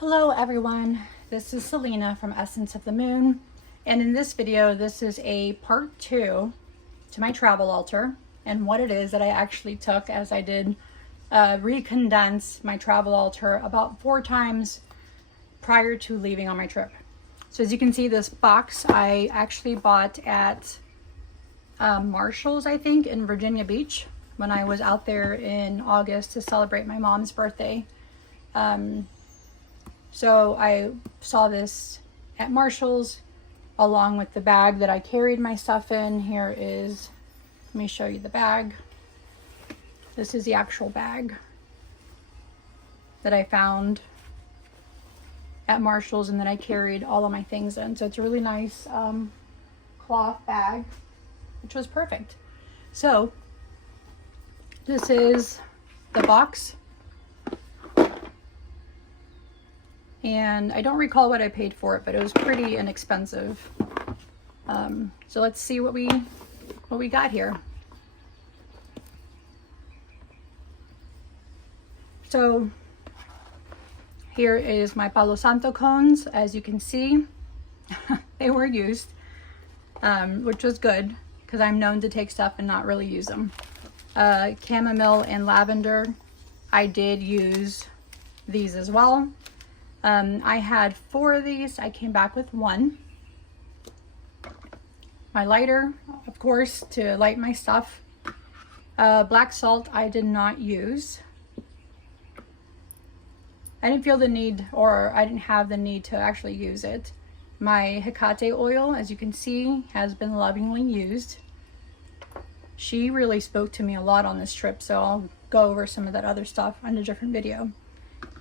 Hello everyone, this is Selena from Essence of the Moon, and in this video this is a part 2 to my travel altar and what it is that I actually took, as I did recondense my travel altar about 4 times prior to leaving on my trip. So as you can see, this box I actually bought at Marshall's, I think, in Virginia Beach when I was out there in August to celebrate my mom's birthday. So I saw this at Marshall's along with the bag that I carried my stuff in. Here is, let me show you the bag. This is the actual bag that I found at Marshall's and that I carried all of my things in. So it's a really nice cloth bag, which was perfect. So this is the box. And I don't recall what I paid for it, but it was pretty inexpensive. So let's see what we got here. So here is my Palo Santo cones. As you can see, they were used, which was good because I'm known to take stuff and not really use them. Chamomile and lavender, I did use these as well. I had 4 of these. I came back with 1. My lighter, of course, to light my stuff. Black salt I did not use. I didn't feel the need, or I didn't have the need to actually use it. My Hecate oil, as you can see, has been lovingly used. She really spoke to me a lot on this trip, so I'll go over some of that other stuff on a different video.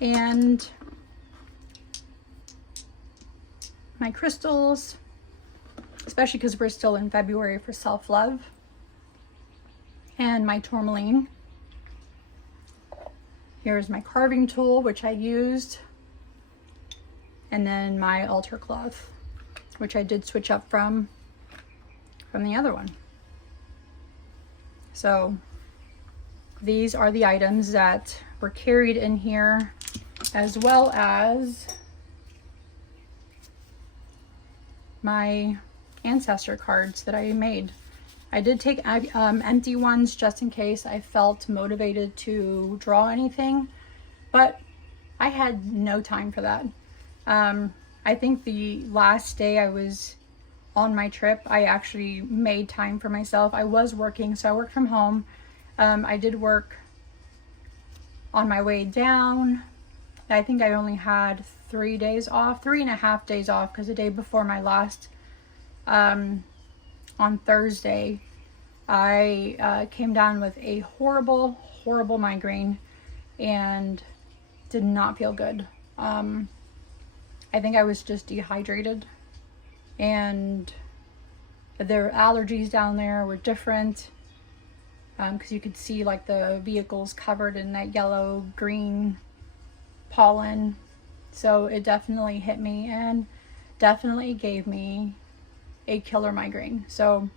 And my crystals, especially because we're still in February for self-love, and my tourmaline. Here's my carving tool, which I used, and then my altar cloth, which I did switch up from the other one. So these are the items that were carried in here, as well as my ancestor cards that I made. I did take empty ones just in case I felt motivated to draw anything, but I had no time for that. I think the last day I was on my trip, I actually made time for myself. I was working, so I worked from home. I did work on my way down. I think I only had 3 days off, 3.5 days off, because the day before my last, on Thursday, I came down with a horrible migraine and did not feel good. I think I was just dehydrated, and their allergies down there were different, because you could see like the vehicles covered in that yellow green pollen. So it definitely hit me and definitely gave me a killer migraine. So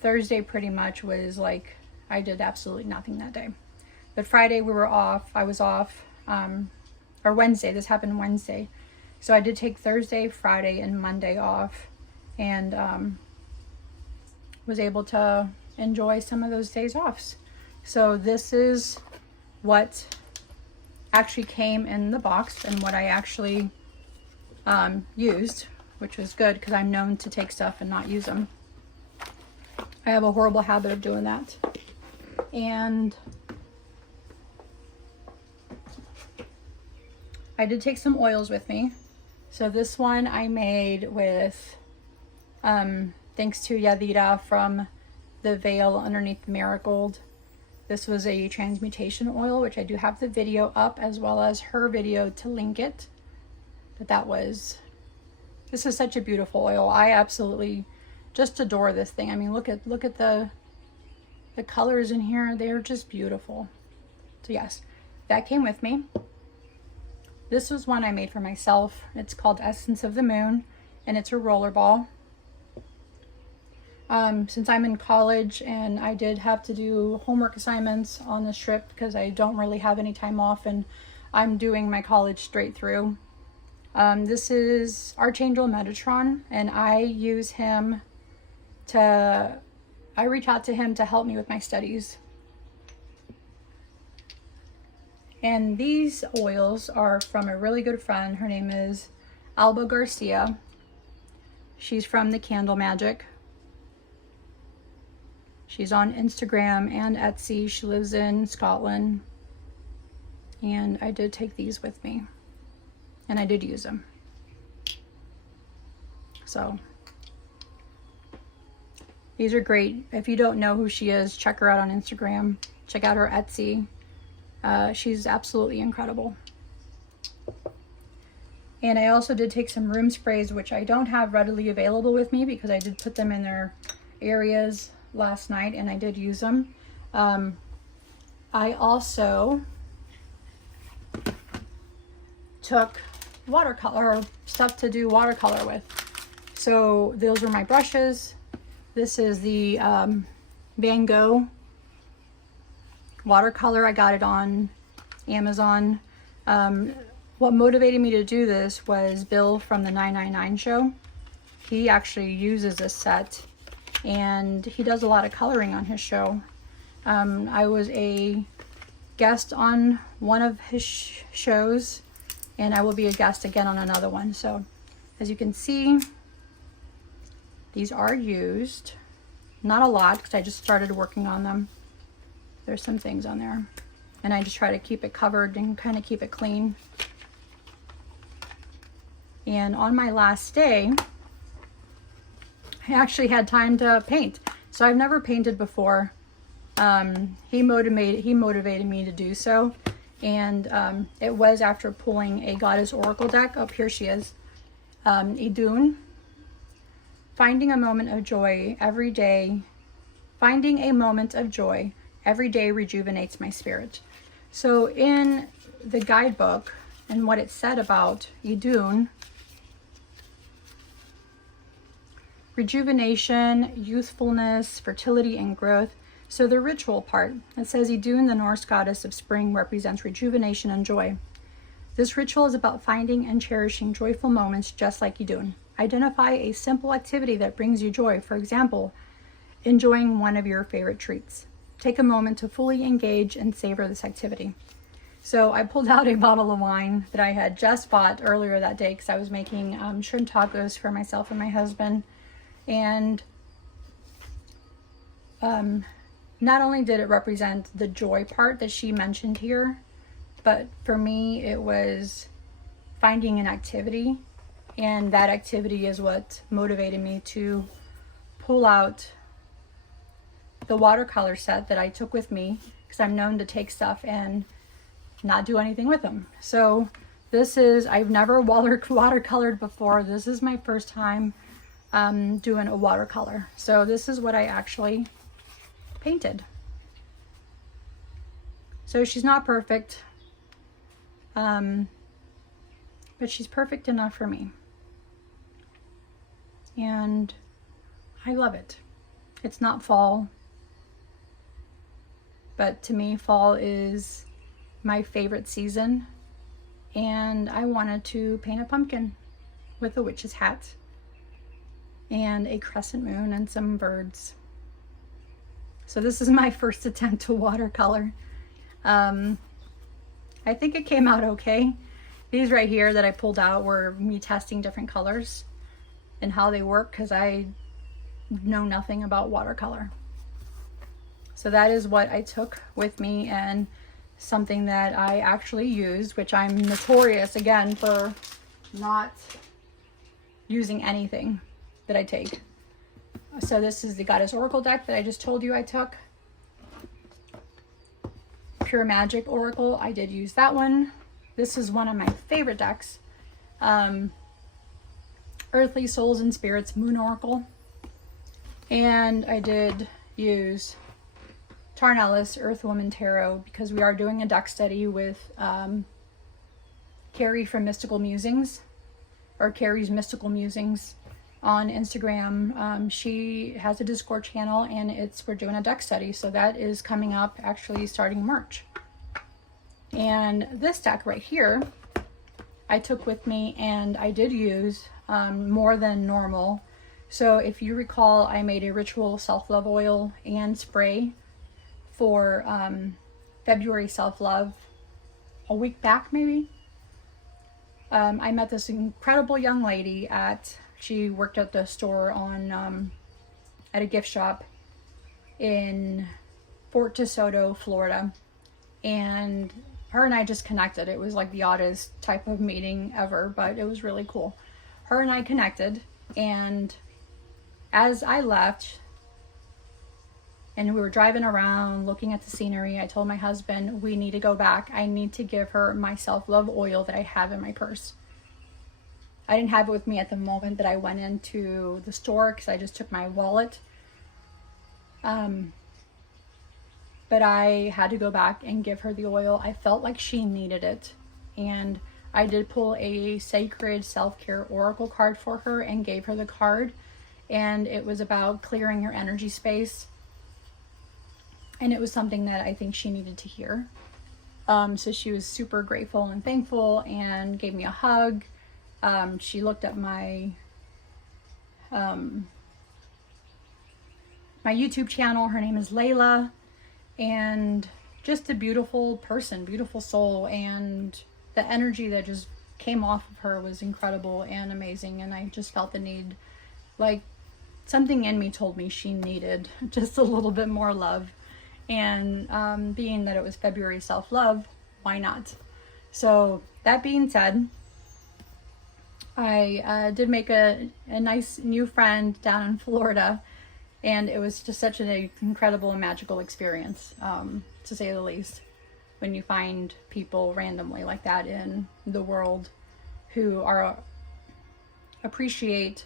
Thursday pretty much was like I did absolutely nothing that day. But Friday we were off. I was off, or Wednesday. This happened Wednesday. So I did take Thursday, Friday, and Monday off, and was able to enjoy some of those days off. So this is what actually came in the box and what I actually used, which was good because I'm known to take stuff and not use them. I have a horrible habit of doing that. And I did take some oils with me. So this one I made with, thanks to Yadira from the Veil Underneath the Marigold. This was a transmutation oil, which I do have the video up, as well as her video to link it. But this is such a beautiful oil. I absolutely just adore this thing. I mean, look at the colors in here. They're just beautiful. So yes, that came with me. This was one I made for myself. It's called Essence of the Moon, and it's a roller ball. Since I'm in college and I did have to do homework assignments on this trip because I don't really have any time off and I'm doing my college straight through, This is Archangel Metatron, and I use him I reach out to him to help me with my studies. And these oils are from a really good friend. Her name is Alba Garcia. She's from the Candle Magic. She's on Instagram and Etsy. She lives in Scotland. And I did take these with me. And I did use them. So these are great. If you don't know who she is, check her out on Instagram. Check out her Etsy. She's absolutely incredible. And I also did take some room sprays, which I don't have readily available with me because I did put them in their areas last night and I did use them. I also took watercolor stuff to do watercolor with. So those are my brushes. This is the Van Gogh watercolor. I got it on Amazon. What motivated me to do this was Bill from the 999 show. He actually uses this set and he does a lot of coloring on his show. I was a guest on one of his shows and I will be a guest again on another one. So as you can see, these are used. Not a lot because I just started working on them. There's some things on there. And I just try to keep it covered and kind of keep it clean. And on my last day, I actually had time to paint. So I've never painted before. He motivated me to do so. And it was after pulling a Goddess Oracle deck. Oh, here she is. Idun. Finding a moment of joy every day. Finding a moment of joy every day rejuvenates my spirit. So in the guidebook and what it said about Idun, rejuvenation, youthfulness, fertility, and growth. So the ritual part, it says Idun, the Norse goddess of spring, represents rejuvenation and joy. This ritual is about finding and cherishing joyful moments just like Idun. Identify a simple activity that brings you joy. For example, enjoying one of your favorite treats. Take a moment to fully engage and savor this activity. So I pulled out a bottle of wine that I had just bought earlier that day because I was making shrimp tacos for myself and my husband. And not only did it represent the joy part that she mentioned here, but for me it was finding an activity, and that activity is what motivated me to pull out the watercolor set that I took with me, because I'm known to take stuff and not do anything with them. So this is, I've never watercolored before. This is my first time doing a watercolor. So this is what I actually painted. So she's not perfect, but she's perfect enough for me. And I love it. It's not fall, but to me, fall is my favorite season. And I wanted to paint a pumpkin with a witch's hat and a crescent moon and some birds. So this is my first attempt to watercolor. I think it came out okay. These right here that I pulled out were me testing different colors and how they work, because I know nothing about watercolor. So that is what I took with me, and something that I actually used, which I'm notorious again for not using anything that I take. So this is the Goddess Oracle deck that I just told you I took. Pure Magic Oracle, I did use that one. This is one of my favorite decks. Earthly Souls and Spirits Moon Oracle. And I did use Tarnellis Earth Woman Tarot, because we are doing a deck study with Carrie from Mystical Musings, or Carrie's Mystical Musings on Instagram. She has a Discord channel, and we're doing a deck study, so that is coming up actually starting March. And this deck right here I took with me, and I did use more than normal. So if you recall, I made a ritual self-love oil and spray for February self-love a week back maybe. I met this incredible young lady she worked at the store at a gift shop in Fort DeSoto, Florida. And her and I just connected. It was like the oddest type of meeting ever, but it was really cool. Her and I connected, and as I left and we were driving around looking at the scenery, I told my husband, we need to go back. I need to give her my self-love oil that I have in my purse. I didn't have it with me at the moment that I went into the store because I just took my wallet. But I had to go back and give her the oil. I felt like she needed it. And I did pull a sacred self-care oracle card for her and gave her the card. And it was about clearing your energy space. And it was something that I think she needed to hear. So she was super grateful and thankful and gave me a hug. She looked at my YouTube channel. Her name is Layla. And just a beautiful person, beautiful soul, and the energy that just came off of her was incredible and amazing. And I just felt the need, like something in me told me she needed just a little bit more love. And being that it was February self-love, why not? So that being said, I did make a nice new friend down in Florida. And it was just such an incredible and magical experience, to say the least, when you find people randomly like that in the world who appreciate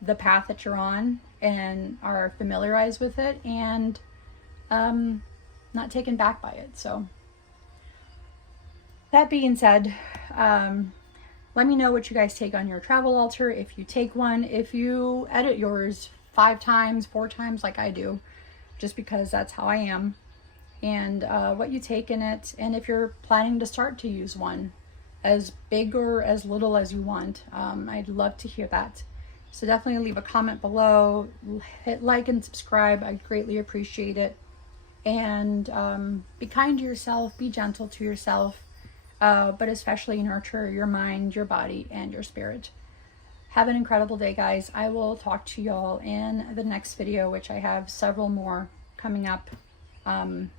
the path that you're on and are familiarized with it and not taken back by it. So that being said, let me know what you guys take on your travel altar, if you take one, if you edit yours 5 times, 4 times like I do, just because that's how I am, and what you take in it, and if you're planning to start to use one, as big or as little as you want. I'd love to hear that. So definitely leave a comment below, hit like and subscribe. I greatly appreciate it. And be kind to yourself, be gentle to yourself, but especially nurture your mind, your body, and your spirit. Have an incredible day, guys. I will talk to y'all in the next video, which I have several more coming up in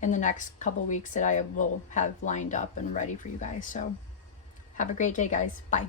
the next couple weeks that I will have lined up and ready for you guys. So have a great day, guys. Bye.